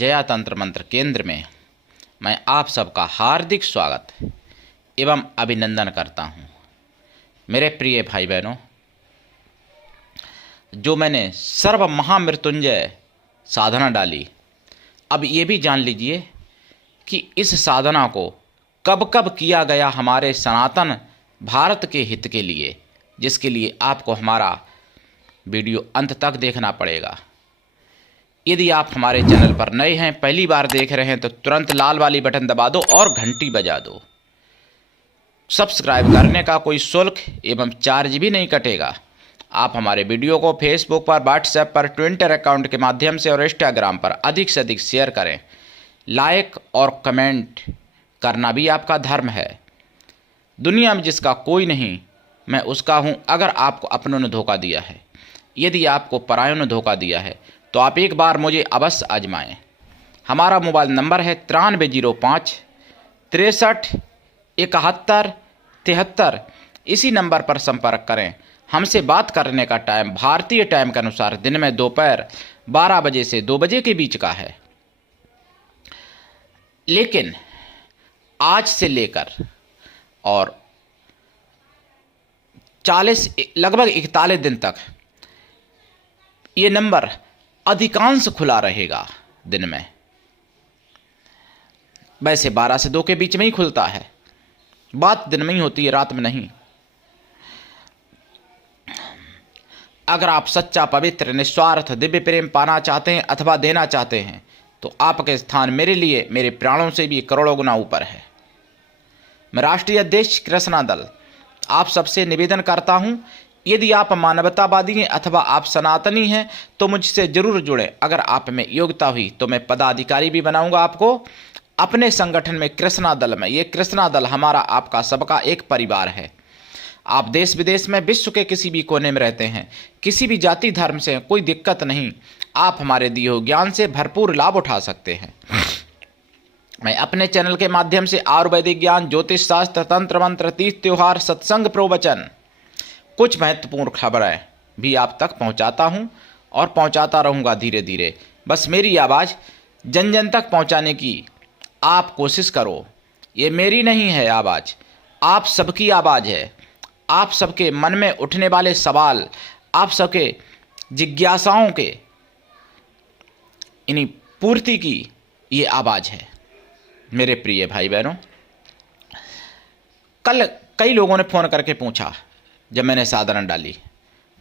जया तंत्र मंत्र केंद्र में मैं आप सबका हार्दिक स्वागत एवं अभिनंदन करता हूं। मेरे प्रिय भाई बहनों, जो मैंने सर्व महामृत्युंजय साधना डाली, अब ये भी जान लीजिए कि इस साधना को कब कब किया गया हमारे सनातन भारत के हित के लिए, जिसके लिए आपको हमारा वीडियो अंत तक देखना पड़ेगा। यदि आप हमारे चैनल पर नए हैं, पहली बार देख रहे हैं, तो तुरंत लाल वाली बटन दबा दो और घंटी बजा दो। सब्सक्राइब करने का कोई शुल्क एवं चार्ज भी नहीं कटेगा। आप हमारे वीडियो को फेसबुक पर, व्हाट्सएप पर, ट्विटर अकाउंट के माध्यम से और इंस्टाग्राम पर अधिक से अधिक शेयर करें। लाइक और कमेंट करना भी आपका धर्म है। दुनिया में जिसका कोई नहीं, मैं उसका हूं। अगर आपको अपनों ने धोखा दिया है, यदि आपको परायों ने धोखा दिया है, तो आप एक बार मुझे अवश्य आजमाएं। हमारा मोबाइल नंबर है 9305 63 71 73। इसी नंबर पर संपर्क करें। हमसे बात करने का टाइम भारतीय टाइम के अनुसार दिन में दोपहर 12 बजे से 2 बजे के बीच का है। लेकिन आज से लेकर और 40 लगभग 41 दिन तक ये नंबर अधिकांश खुला रहेगा। दिन में वैसे 12 से 2 के बीच में ही खुलता है, बात दिन में ही होती है, रात में नहीं। अगर आप सच्चा, पवित्र, निस्वार्थ दिव्य प्रेम पाना चाहते हैं अथवा देना चाहते हैं, तो आपके स्थान मेरे लिए मेरे प्राणों से भी करोड़ों गुना ऊपर है। मैं राष्ट्रीय अध्यक्ष कृष्णा दल आप सबसे निवेदन करता हूं, यदि आप मानवतावादी हैं अथवा आप सनातनी हैं, तो मुझसे जरूर जुड़ें। अगर आप में योग्यता हुई तो मैं पदाधिकारी भी बनाऊंगा आपको अपने संगठन में, कृष्णा दल में। ये कृष्णा दल हमारा, आपका, सबका एक परिवार है। आप देश विदेश में, विश्व के किसी भी कोने में रहते हैं, किसी भी जाति धर्म से, कोई दिक्कत नहीं। आप हमारे दिए हुए ज्ञान से भरपूर लाभ उठा सकते हैं। मैं अपने चैनल के माध्यम से आयुर्वेदिक ज्ञान, ज्योतिष शास्त्र, तंत्र मंत्र, तीज त्योहार, सत्संग, प्रवचन, कुछ महत्वपूर्ण खबरें भी आप तक पहुंचाता हूं और पहुंचाता रहूंगा धीरे धीरे। बस मेरी आवाज़ जन जन तक पहुंचाने की आप कोशिश करो। ये मेरी नहीं है आवाज़, आप सबकी आवाज़ है। आप सबके मन में उठने वाले सवाल, आप सबके जिज्ञासाओं के इन्हीं पूर्ति की ये आवाज़ है। मेरे प्रिय भाई बहनों, कल कई लोगों ने फ़ोन करके पूछा, जब मैंने साधना डाली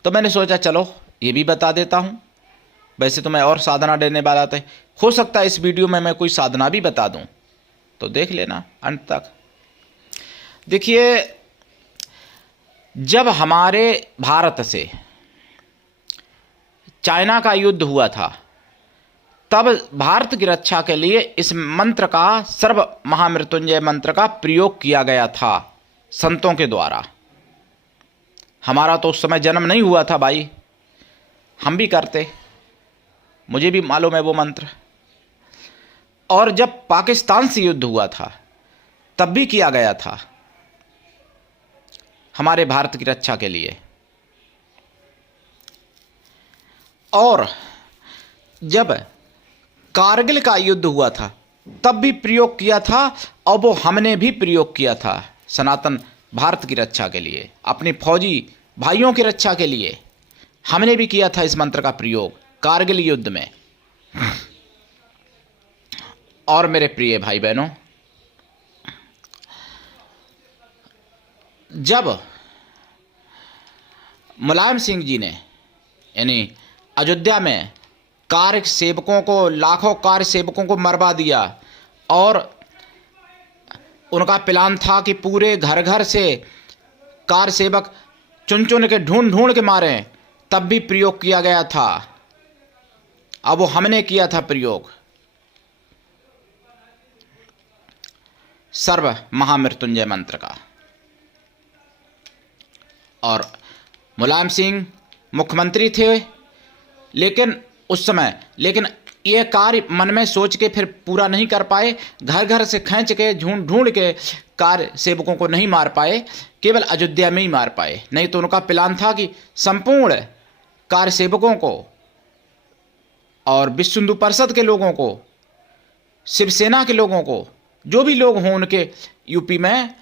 तो मैंने सोचा चलो ये भी बता देता हूँ। वैसे तो मैं और साधना देने वाला था, हो सकता है इस वीडियो में मैं कोई साधना भी बता दूँ, तो देख लेना अंत तक। देखिए, जब हमारे भारत से चाइना का युद्ध हुआ था, तब भारत की रक्षा के लिए इस मंत्र का, सर्व महामृत्युंजय मंत्र का प्रयोग किया गया था संतों के द्वारा। हमारा तो उस समय जन्म नहीं हुआ था भाई, हम भी करते, मुझे भी मालूम है वो मंत्र। और जब पाकिस्तान से युद्ध हुआ था, तब भी किया गया था हमारे भारत की रक्षा के लिए। और जब कारगिल का युद्ध हुआ था, तब भी प्रयोग किया था, और वो हमने भी प्रयोग किया था सनातन भारत की रक्षा के लिए, अपने फौजी भाइयों की रक्षा के लिए। हमने भी किया था इस मंत्र का प्रयोग कारगिल युद्ध में। और मेरे प्रिय भाई बहनों, जब मुलायम सिंह जी ने, यानी अयोध्या में कार्य सेवकों को, लाखों कार्य सेवकों को मरवा दिया, और उनका प्लान था कि पूरे घर घर से कार्य सेवक चुन चुन के, ढूंढ ढूंढ के मारें, तब भी प्रयोग किया गया था। अब वो हमने किया था प्रयोग सर्व महामृत्युंजय मंत्र का। और मुलायम सिंह मुख्यमंत्री थे, लेकिन उस समय, लेकिन ये कार्य मन में सोच के फिर पूरा नहीं कर पाए। घर घर से खींच के, ढूंढ ढूंढ के कार्य सेवकों को नहीं मार पाए, केवल अयोध्या में ही मार पाए। नहीं तो उनका प्लान था कि संपूर्ण कार्य सेवकों को और विश्व हिंदू परिषद के लोगों को शिवसेना के लोगों को, जो भी लोग हों उनके यूपी में,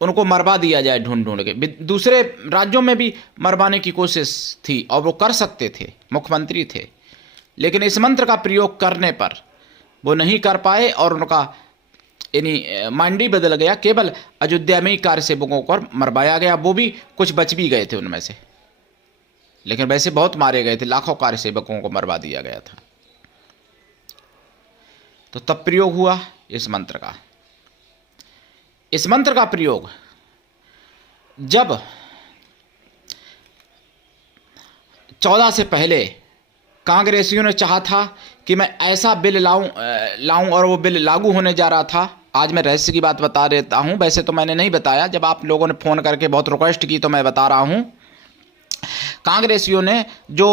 उनको मरवा दिया जाए ढूंढ ढूंढ के। दूसरे राज्यों में भी मरवाने की कोशिश थी और वो कर सकते थे, मुख्यमंत्री थे, लेकिन इस मंत्र का प्रयोग करने पर वो नहीं कर पाए और उनका यानी माइंड ही बदल गया। केवल अयोध्या में ही कार्य सेवकों को मरवाया गया, वो भी कुछ बच भी गए थे उनमें से, लेकिन वैसे बहुत मारे गए थे, लाखों कार्य सेवकों को मरवा दिया गया था। तो तब प्रयोग हुआ इस मंत्र का। इस मंत्र का प्रयोग जब 14 से पहले कांग्रेसियों ने चाहा था कि मैं ऐसा बिल लाऊं और वो बिल लागू होने जा रहा था। आज मैं रहस्य की बात बता देता हूं, वैसे तो मैंने नहीं बताया, जब आप लोगों ने फ़ोन करके बहुत रिक्वेस्ट की तो मैं बता रहा हूं। कांग्रेसियों ने जो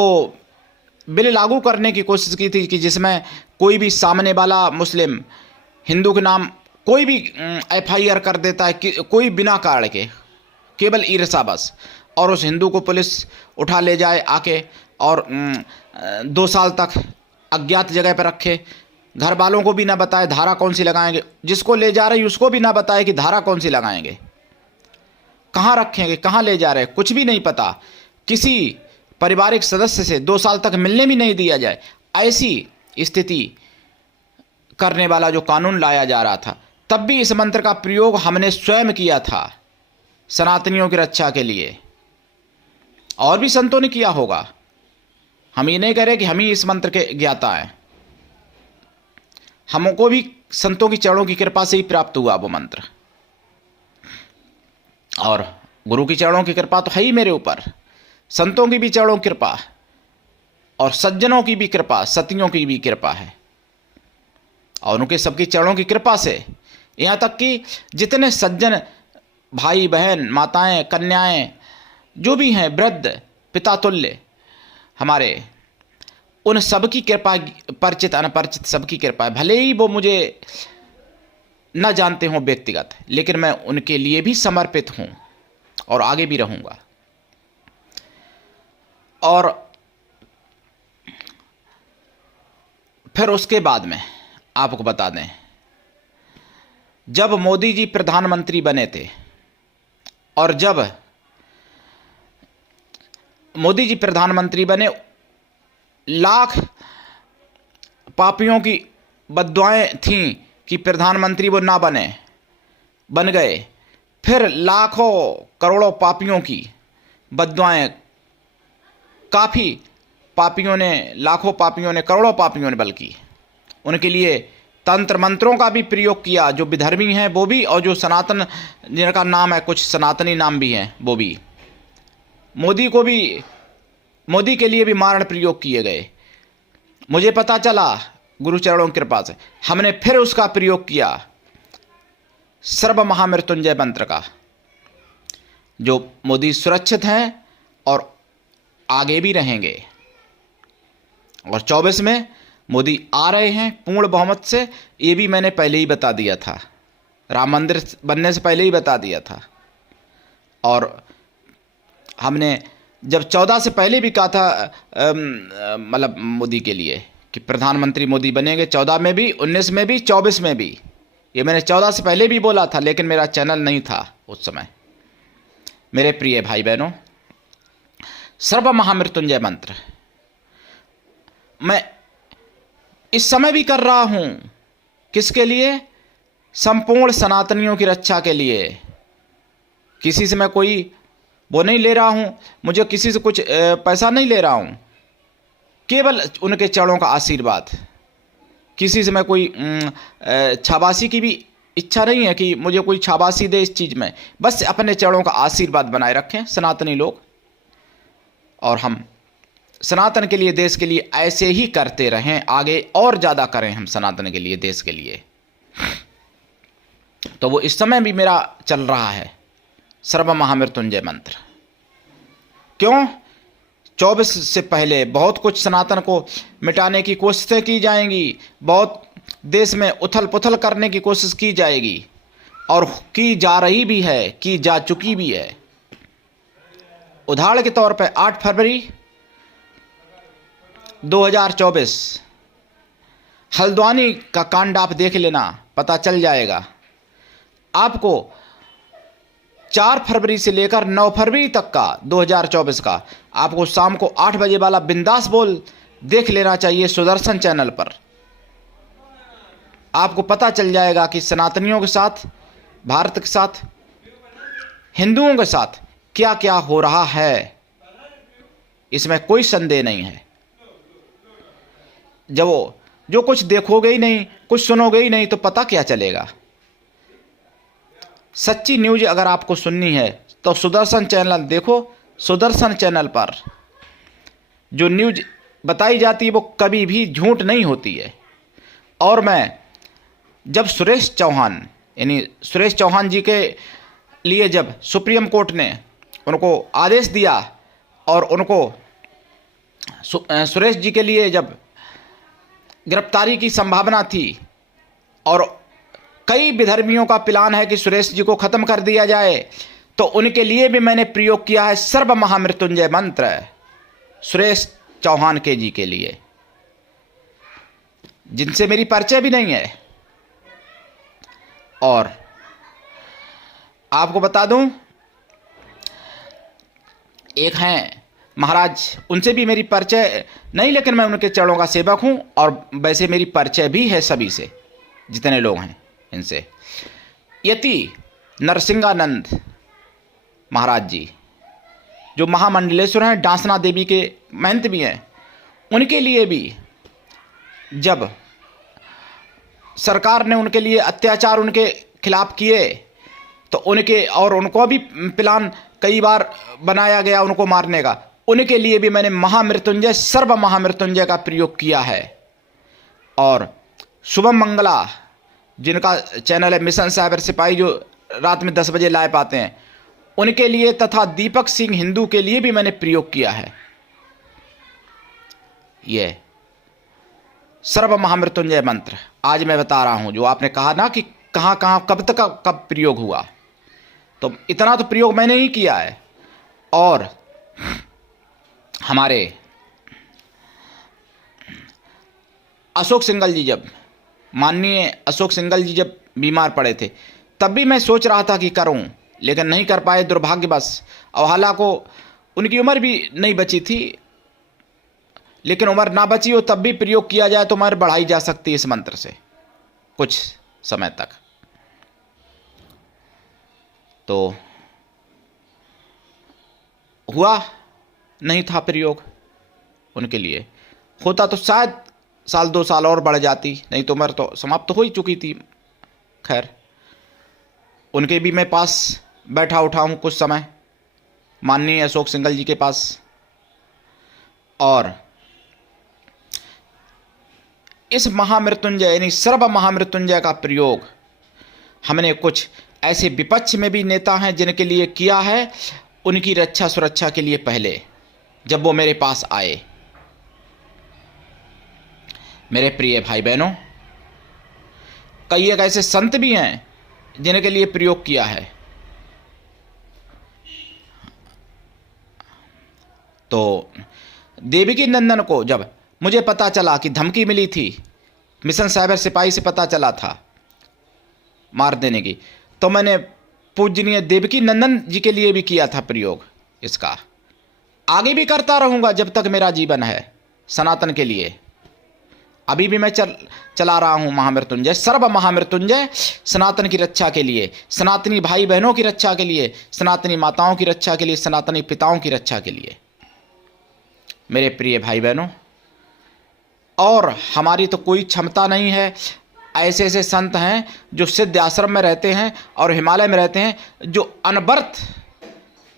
बिल लागू करने की कोशिश की थी कि जिसमें कोई भी सामने वाला मुस्लिम हिंदू के नाम कोई भी FIR कर देता है कि कोई बिना कारण के, केवल ईर्षा बस, और उस हिंदू को पुलिस उठा ले जाए आके और 2 साल तक अज्ञात जगह पर रखे, घर वालों को भी ना बताए धारा कौन सी लगाएंगे, जिसको ले जा रही उसको भी ना बताए कि धारा कौन सी लगाएंगे, कहाँ रखेंगे, कहाँ ले जा रहे, कुछ भी नहीं पता, किसी पारिवारिक सदस्य से 2 साल तक मिलने भी नहीं दिया जाए, ऐसी स्थिति करने वाला जो कानून लाया जा रहा था। तब भी इस मंत्र का प्रयोग हमने स्वयं किया था सनातनियों की रक्षा के लिए, और भी संतों ने किया होगा। हम ये नहीं कह रहे कि हम ही इस मंत्र के ज्ञाता हैं, हमको भी संतों की चरणों की कृपा से ही प्राप्त हुआ वो मंत्र, और गुरु की चरणों की कृपा तो है ही मेरे ऊपर, संतों की भी चरणों की कृपा और सज्जनों की भी कृपा, सतियों की भी कृपा है, और उनके सबकी चरणों की कृपा से यहाँ तक कि जितने सज्जन भाई बहन माताएं कन्याएं जो भी हैं, वृद्ध पिता तुल्य हमारे, उन सबकी कृपा, परिचित अनपरिचित सबकी कृपा है। भले ही वो मुझे न जानते हों व्यक्तिगत, लेकिन मैं उनके लिए भी समर्पित हूँ और आगे भी रहूँगा। और फिर उसके बाद में आपको बता दें, जब मोदी जी प्रधानमंत्री बने थे और जब मोदी जी प्रधानमंत्री बने, लाख पापियों की बद्दुआएं थीं कि प्रधानमंत्री वो ना बन गए। फिर लाखों करोड़ों पापियों की बद्दुआएं, काफ़ी पापियों ने, लाखों पापियों ने, करोड़ों पापियों ने बल्कि, उनके लिए तंत्र मंत्रों का भी प्रयोग किया, जो विधर्मी हैं वो भी, और जो सनातन जिनका नाम है, कुछ सनातनी नाम भी हैं वो भी। मोदी के लिए भी मारण प्रयोग किए गए। मुझे पता चला गुरुचरणों की कृपा से, हमने फिर उसका प्रयोग किया, सर्व महामृत्युंजय मंत्र का, जो मोदी सुरक्षित हैं और आगे भी रहेंगे। और 24 में मोदी आ रहे हैं पूर्ण बहुमत से, ये भी मैंने पहले ही बता दिया था, राम मंदिर बनने से पहले ही बता दिया था। और हमने जब 14 से पहले भी कहा था, मतलब मोदी के लिए कि प्रधानमंत्री मोदी बनेंगे, 14 में भी, 19 में भी, 24 में भी, ये मैंने 14 से पहले भी बोला था, लेकिन मेरा चैनल नहीं था उस समय। मेरे प्रिय भाई बहनों, सर्व महामृत्युंजय मंत्र मैं इस समय भी कर रहा हूं, किसके लिए? संपूर्ण सनातनियों की रक्षा के लिए। किसी से मैं कोई वो नहीं ले रहा हूं, मुझे किसी से कुछ पैसा नहीं ले रहा हूं, केवल उनके चरणों का आशीर्वाद। किसी से मैं कोई शाबाशी की भी इच्छा नहीं है कि मुझे कोई शाबाशी दे इस चीज़ में, बस अपने चरणों का आशीर्वाद बनाए रखें सनातनी लोग, और हम सनातन के लिए, देश के लिए ऐसे ही करते रहें, आगे और ज़्यादा करें हम सनातन के लिए, देश के लिए। तो वो इस समय भी मेरा चल रहा है सर्व महामृत्युंजय मंत्र। क्यों? 24 से पहले बहुत कुछ सनातन को मिटाने की कोशिशें की जाएंगी, बहुत देश में उथल पुथल करने की कोशिश की जाएगी, और की जा रही भी है, की जा चुकी भी है। उदाहरण के तौर पर 8 फरवरी 2024 हल्द्वानी का कांड आप देख लेना, पता चल जाएगा आपको। 4 फरवरी से लेकर 9 फरवरी तक का 2024 का आपको शाम को 8 बजे वाला बिंदास बोल देख लेना चाहिए सुदर्शन चैनल पर। आपको पता चल जाएगा कि सनातनियों के साथ, भारत के साथ, हिंदुओं के साथ क्या क्या हो रहा है, इसमें कोई संदेह नहीं है। जब जो कुछ देखोगे ही नहीं, कुछ सुनोगे ही नहीं, तो पता क्या चलेगा। सच्ची न्यूज अगर आपको सुननी है तो सुदर्शन चैनल देखो। सुदर्शन चैनल पर जो न्यूज बताई जाती है वो कभी भी झूठ नहीं होती है। और मैं जब सुरेश चौहान, यानी सुरेश चौहान जी के लिए जब सुप्रीम कोर्ट ने उनको आदेश दिया और उनको सुरेश जी के लिए जब गिरफ्तारी की संभावना थी और कई विधर्मियों का प्लान है कि सुरेश जी को खत्म कर दिया जाए, तो उनके लिए भी मैंने प्रयोग किया है सर्व महामृत्युंजय मंत्र सुरेश चौहान के जी के लिए, जिनसे मेरी परिचय भी नहीं है। और आपको बता दूं, एक हैं महाराज, उनसे भी मेरी परिचय नहीं, लेकिन मैं उनके चरणों का सेवक हूं और वैसे मेरी परिचय भी है सभी से, जितने लोग हैं इनसे। यति नरसिंहानंद महाराज जी जो महामंडलेश्वर हैं, डांसना देवी के महंत भी हैं, उनके लिए भी जब सरकार ने उनके लिए अत्याचार उनके खिलाफ किए तो उनको भी प्लान कई बार बनाया गया उनको मारने का, उनके लिए भी मैंने महामृत्युंजय सर्व महामृत्युंजय का प्रयोग किया है। और शुभम मंगला जिनका चैनल है मिशन साइबर सिपाही, जो रात में 10 बजे लाइव आते हैं, उनके लिए तथा दीपक सिंह हिंदू के लिए भी मैंने प्रयोग किया है ये सर्व महामृत्युंजय मंत्र। आज मैं बता रहा हूं, जो आपने कहा ना कि कहां कहां कब तक कब प्रयोग हुआ, तो इतना तो प्रयोग मैंने ही किया है। और हमारे अशोक सिंघल जी, जब माननीय अशोक सिंघल जी जब बीमार पड़े थे, तब भी मैं सोच रहा था कि करूं, लेकिन नहीं कर पाए दुर्भाग्यवश। और हालांकि उनकी उम्र भी नहीं बची थी, लेकिन उम्र ना बची हो तब भी प्रयोग किया जाए तो उम्र बढ़ाई जा सकती है इस मंत्र से कुछ समय तक। तो हुआ नहीं था प्रयोग, उनके लिए होता तो शायद 1-2 साल और बढ़ जाती, नहीं तो उम्र तो समाप्त हो ही चुकी थी। खैर, उनके भी मैं पास बैठा उठा हूँ कुछ समय, माननीय अशोक सिंघल जी के पास। और इस महामृत्युंजय यानी सर्व महामृत्युंजय का प्रयोग हमने कुछ ऐसे विपक्ष में भी नेता हैं जिनके लिए किया है, उनकी रक्षा सुरक्षा के लिए। पहले जब वो मेरे पास आए, मेरे प्रिय भाई बहनों, कई एक ऐसे संत भी हैं जिनके लिए प्रयोग किया है। तो देवकी नंदन को जब मुझे पता चला कि धमकी मिली थी, मिशन साइबर सिपाही से पता चला था मार देने की, तो मैंने पूजनीय देवकी नंदन जी के लिए भी किया था प्रयोग इसका। आगे भी करता रहूँगा जब तक मेरा जीवन है, सनातन के लिए। अभी भी मैं चला रहा हूँ महामृत्युंजय सर्व महामृत्युंजय, सनातन की रक्षा के लिए, सनातनी भाई बहनों की रक्षा के लिए, सनातनी माताओं की रक्षा के लिए, सनातनी पिताओं की रक्षा के लिए। मेरे प्रिय भाई बहनों, और हमारी तो कोई क्षमता नहीं है। ऐसे ऐसे संत हैं जो सिद्ध आश्रम में रहते हैं और हिमालय में रहते हैं, जो अनवरत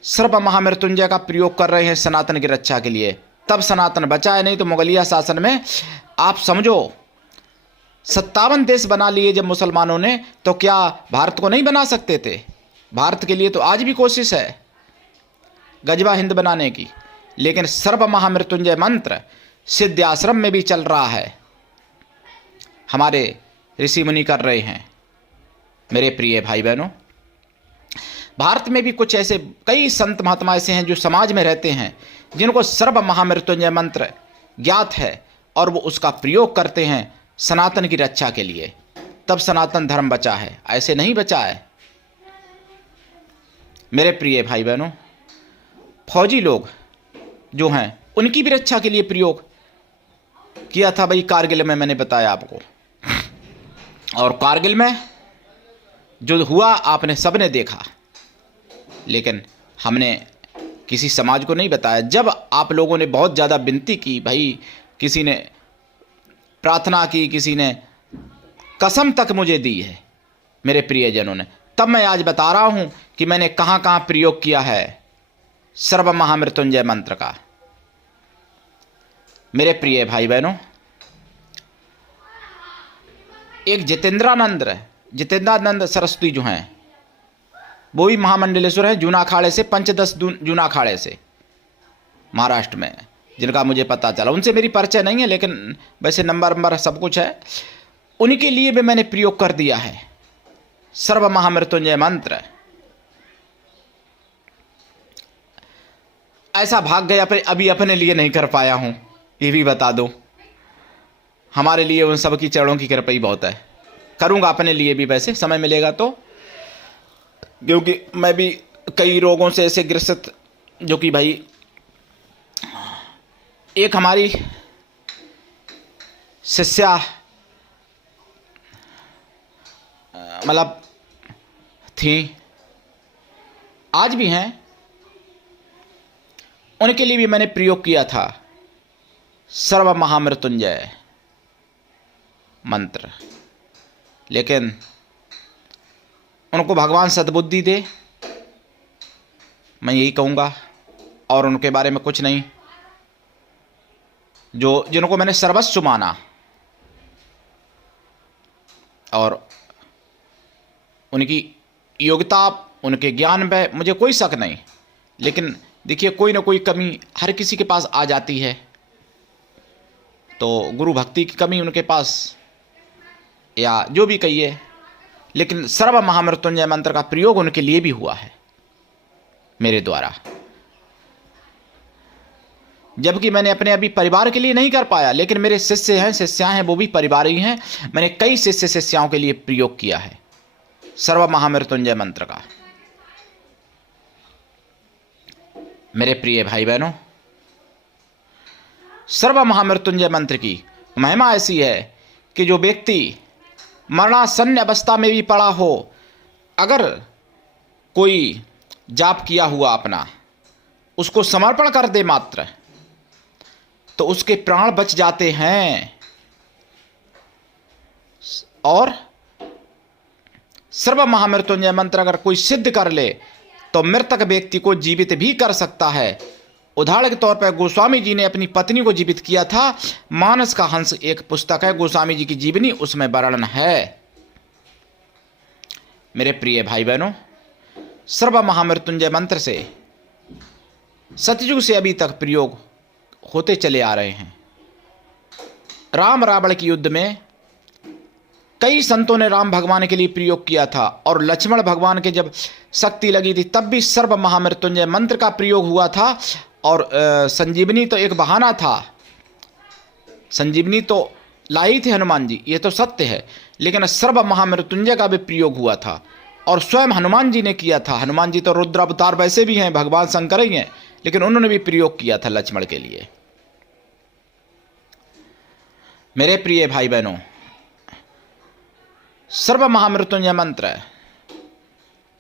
सर्व महामृत्युंजय का प्रयोग कर रहे हैं सनातन की रक्षा के लिए। तब सनातन बचा है, नहीं तो मुगलिया शासन में आप समझो 57 देश बना लिए जब मुसलमानों ने, तो क्या भारत को नहीं बना सकते थे? भारत के लिए तो आज भी कोशिश है गजबा हिंद बनाने की, लेकिन सर्व महामृत्युंजय मंत्र सिद्ध आश्रम में भी चल रहा है, हमारे ऋषि मुनि कर रहे हैं। मेरे प्रिय भाई बहनों, भारत में भी कुछ ऐसे कई संत महात्मा ऐसे हैं जो समाज में रहते हैं, जिनको सर्व महामृत्युंजय मंत्र ज्ञात है और वो उसका प्रयोग करते हैं सनातन की रक्षा के लिए, तब सनातन धर्म बचा है, ऐसे नहीं बचा है। मेरे प्रिय भाई बहनों, फौजी लोग जो हैं उनकी भी रक्षा के लिए प्रयोग किया था भाई कारगिल में, मैंने बताया आपको। और कारगिल में जो हुआ आपने सबने देखा, लेकिन हमने किसी समाज को नहीं बताया। जब आप लोगों ने बहुत ज़्यादा विनती की, भाई किसी ने प्रार्थना की, किसी ने कसम तक मुझे दी है मेरे प्रियजनों ने, तब मैं आज बता रहा हूं कि मैंने कहां कहां प्रयोग किया है सर्व महामृत्युंजय मंत्र का। मेरे प्रिय भाई बहनों, एक जितेंद्रानंद सरस्वती जो हैं, वो भी महामंडलेश्वर हैं, जूना अखाड़े से, पंचदश जूना अखाड़े से, महाराष्ट्र में, जिनका मुझे पता चला। उनसे मेरी परिचय नहीं है, लेकिन वैसे नंबर सब कुछ है। उनके लिए भी मैंने प्रयोग कर दिया है सर्व महामृत्युंजय मंत्र। ऐसा भाग गया, अभी अपने लिए नहीं कर पाया हूं, ये भी बता दूं। हमारे लिए उन सब की चरणों की कृपा ही बहुत है। करूंगा अपने लिए भी वैसे समय मिलेगा तो, क्योंकि मैं भी कई रोगों से ऐसे ग्रसित, जो कि भाई एक हमारी शिष्या मतलब थी, आज भी हैं, उनके लिए भी मैंने प्रयोग किया था सर्व महामृत्युंजय मंत्र। लेकिन उनको भगवान सद्बुद्धि दे, मैं यही कहूँगा, और उनके बारे में कुछ नहीं। जिनको मैंने सर्वस्व माना, और उनकी योग्यता, उनके ज्ञान में मुझे कोई शक नहीं, लेकिन देखिए कोई ना कोई कमी हर किसी के पास आ जाती है। तो गुरु भक्ति की कमी उनके पास, या जो भी कहिए, लेकिन सर्व महामृत्युंजय मंत्र का प्रयोग उनके लिए भी हुआ है मेरे द्वारा। जबकि मैंने अपने अभी परिवार के लिए नहीं कर पाया, लेकिन मेरे शिष्य हैं, शिष्याएं हैं, वो भी परिवार ही हैं। मैंने कई शिष्य शिष्याओं के लिए प्रयोग किया है सर्व महामृत्युंजय मंत्र का। मेरे प्रिय भाई बहनों, सर्व महामृत्युंजय मंत्र की महिमा ऐसी है कि जो व्यक्ति मरणासन्न अवस्था में भी पड़ा हो, अगर कोई जाप किया हुआ अपना उसको समर्पण कर दे मात्र, तो उसके प्राण बच जाते हैं। और सर्व महामृत्युंजय मंत्र अगर कोई सिद्ध कर ले तो मृतक व्यक्ति को जीवित भी कर सकता है। उदाहरण के तौर पर गोस्वामी जी ने अपनी पत्नी को जीवित किया था। मानस का हंस एक पुस्तक है गोस्वामी जी की जीवनी, उसमें वर्णन है। मेरे प्रिय भाई बहनों, सर्व महामृत्युंजय मंत्र से सतयुग से अभी तक प्रयोग होते चले आ रहे हैं। राम रावण के युद्ध में कई संतों ने राम भगवान के लिए प्रयोग किया था, और लक्ष्मण भगवान के जब शक्ति लगी थी तब भी सर्व महामृत्युंजय मंत्र का प्रयोग हुआ था। और संजीवनी तो एक बहाना था, संजीवनी तो लाई थे हनुमान जी, ये तो सत्य है, लेकिन सर्व महामृत्युंजय का भी प्रयोग हुआ था और स्वयं हनुमान जी ने किया था। हनुमान जी तो रुद्र अवतार वैसे भी हैं, भगवान शंकर ही हैं, लेकिन उन्होंने भी प्रयोग किया था लक्ष्मण के लिए। मेरे प्रिय भाई बहनों, सर्व महामृत्युंजय मंत्र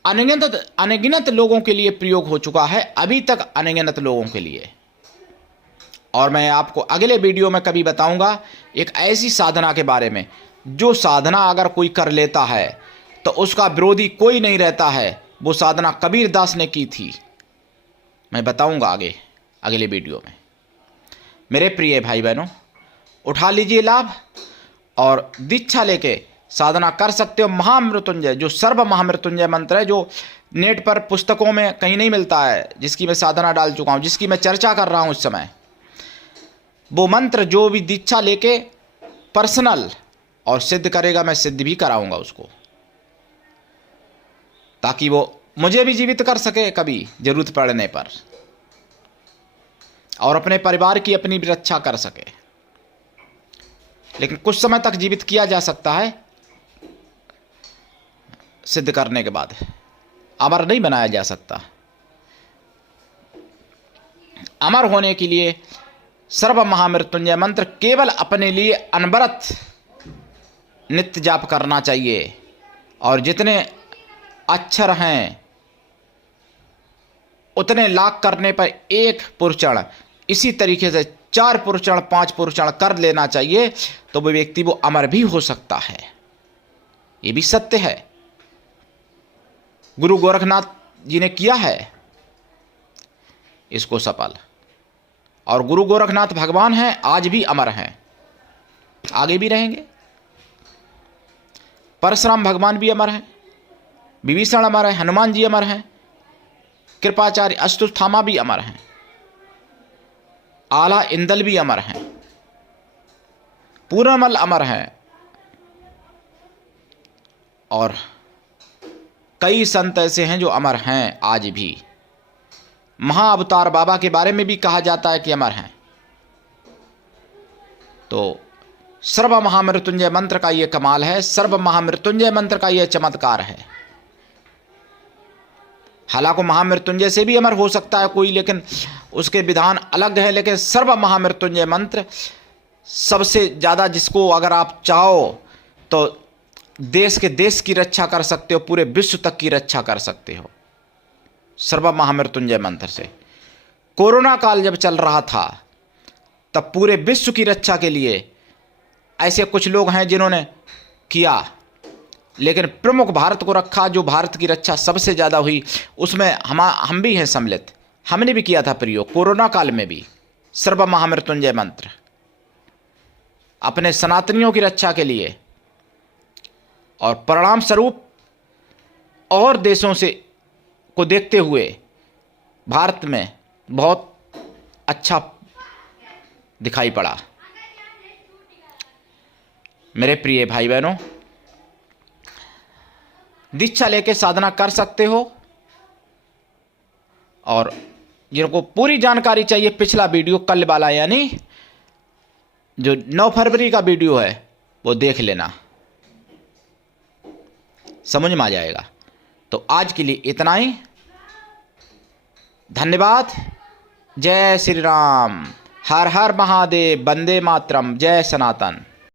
अनगिनत लोगों के लिए प्रयोग हो चुका है, अभी तक अनगिनत लोगों के लिए। और मैं आपको अगले वीडियो में कभी बताऊंगा एक ऐसी साधना के बारे में, जो साधना अगर कोई कर लेता है तो उसका विरोधी कोई नहीं रहता है। वो साधना कबीर दास ने की थी, मैं बताऊंगा आगे अगले वीडियो में। मेरे प्रिय भाई बहनों, उठा लीजिए लाभ और दीक्षा लेके साधना कर सकते हो। महामृत्युंजय, जो सर्व महामृत्युंजय मंत्र है, जो नेट पर पुस्तकों में कहीं नहीं मिलता है, जिसकी मैं साधना डाल चुका हूं, जिसकी मैं चर्चा कर रहा हूं इस समय, वो मंत्र जो भी दीक्षा लेके पर्सनल और सिद्ध करेगा, मैं सिद्ध भी कराऊंगा उसको, ताकि वो मुझे भी जीवित कर सके कभी जरूरत पड़ने पर, और अपने परिवार की अपनी भी रक्षा कर सके। लेकिन कुछ समय तक जीवित किया जा सकता है, सिद्ध करने के बाद अमर नहीं बनाया जा सकता। अमर होने के लिए सर्व महामृत्युंजय मंत्र केवल अपने लिए अनवरत नित्य जाप करना चाहिए, और जितने अक्षर हैं उतने लाख करने पर एक पुरचण, इसी तरीके से 4 पुरचण 5 पुरचण कर लेना चाहिए, तो वो व्यक्ति वो अमर भी हो सकता है। ये भी सत्य है, गुरु गोरखनाथ जी ने किया है इसको सफल। और गुरु गोरखनाथ भगवान हैं, आज भी अमर हैं, आगे भी रहेंगे। परशुराम भगवान भी अमर हैं, विभीषण अमर है, हनुमान जी अमर हैं, कृपाचार्य अश्वत्थामा भी अमर हैं, आला इंदल भी अमर हैं, पूर्णमल अमर हैं, और कई संत ऐसे हैं जो अमर हैं आज भी। महाअवतार बाबा के बारे में भी कहा जाता है कि अमर हैं। तो सर्व महामृत्युंजय मंत्र का यह कमाल है, सर्व महामृत्युंजय मंत्र का यह चमत्कार है। हालांकि महामृत्युंजय से भी अमर हो सकता है कोई, लेकिन उसके विधान अलग है। लेकिन सर्व महामृत्युंजय मंत्र सबसे ज़्यादा, जिसको अगर आप चाहो तो देश की रक्षा कर सकते हो, पूरे विश्व तक की रक्षा कर सकते हो सर्व महामृत्युंजय मंत्र से। कोरोना काल जब चल रहा था तब पूरे विश्व की रक्षा के लिए ऐसे कुछ लोग हैं जिन्होंने किया, लेकिन प्रमुख भारत को रखा, जो भारत की रक्षा सबसे ज़्यादा हुई, उसमें हम भी हैं सम्मिलित। हमने भी किया था प्रयोग कोरोना काल में भी सर्व महामृत्युंजय मंत्र अपने सनातनियों की रक्षा के लिए, और परिणाम स्वरूप और देशों से को देखते हुए भारत में बहुत अच्छा दिखाई पड़ा। मेरे प्रिय भाई बहनों, दीक्षा लेके साधना कर सकते हो, और जिनको पूरी जानकारी चाहिए, पिछला वीडियो कल वाला यानी जो 9 फरवरी का वीडियो है वो देख लेना, समझ में आ जाएगा। तो आज के लिए इतना ही, धन्यवाद। जय श्री राम, हर हर महादेव, वंदे मातरम, जय सनातन।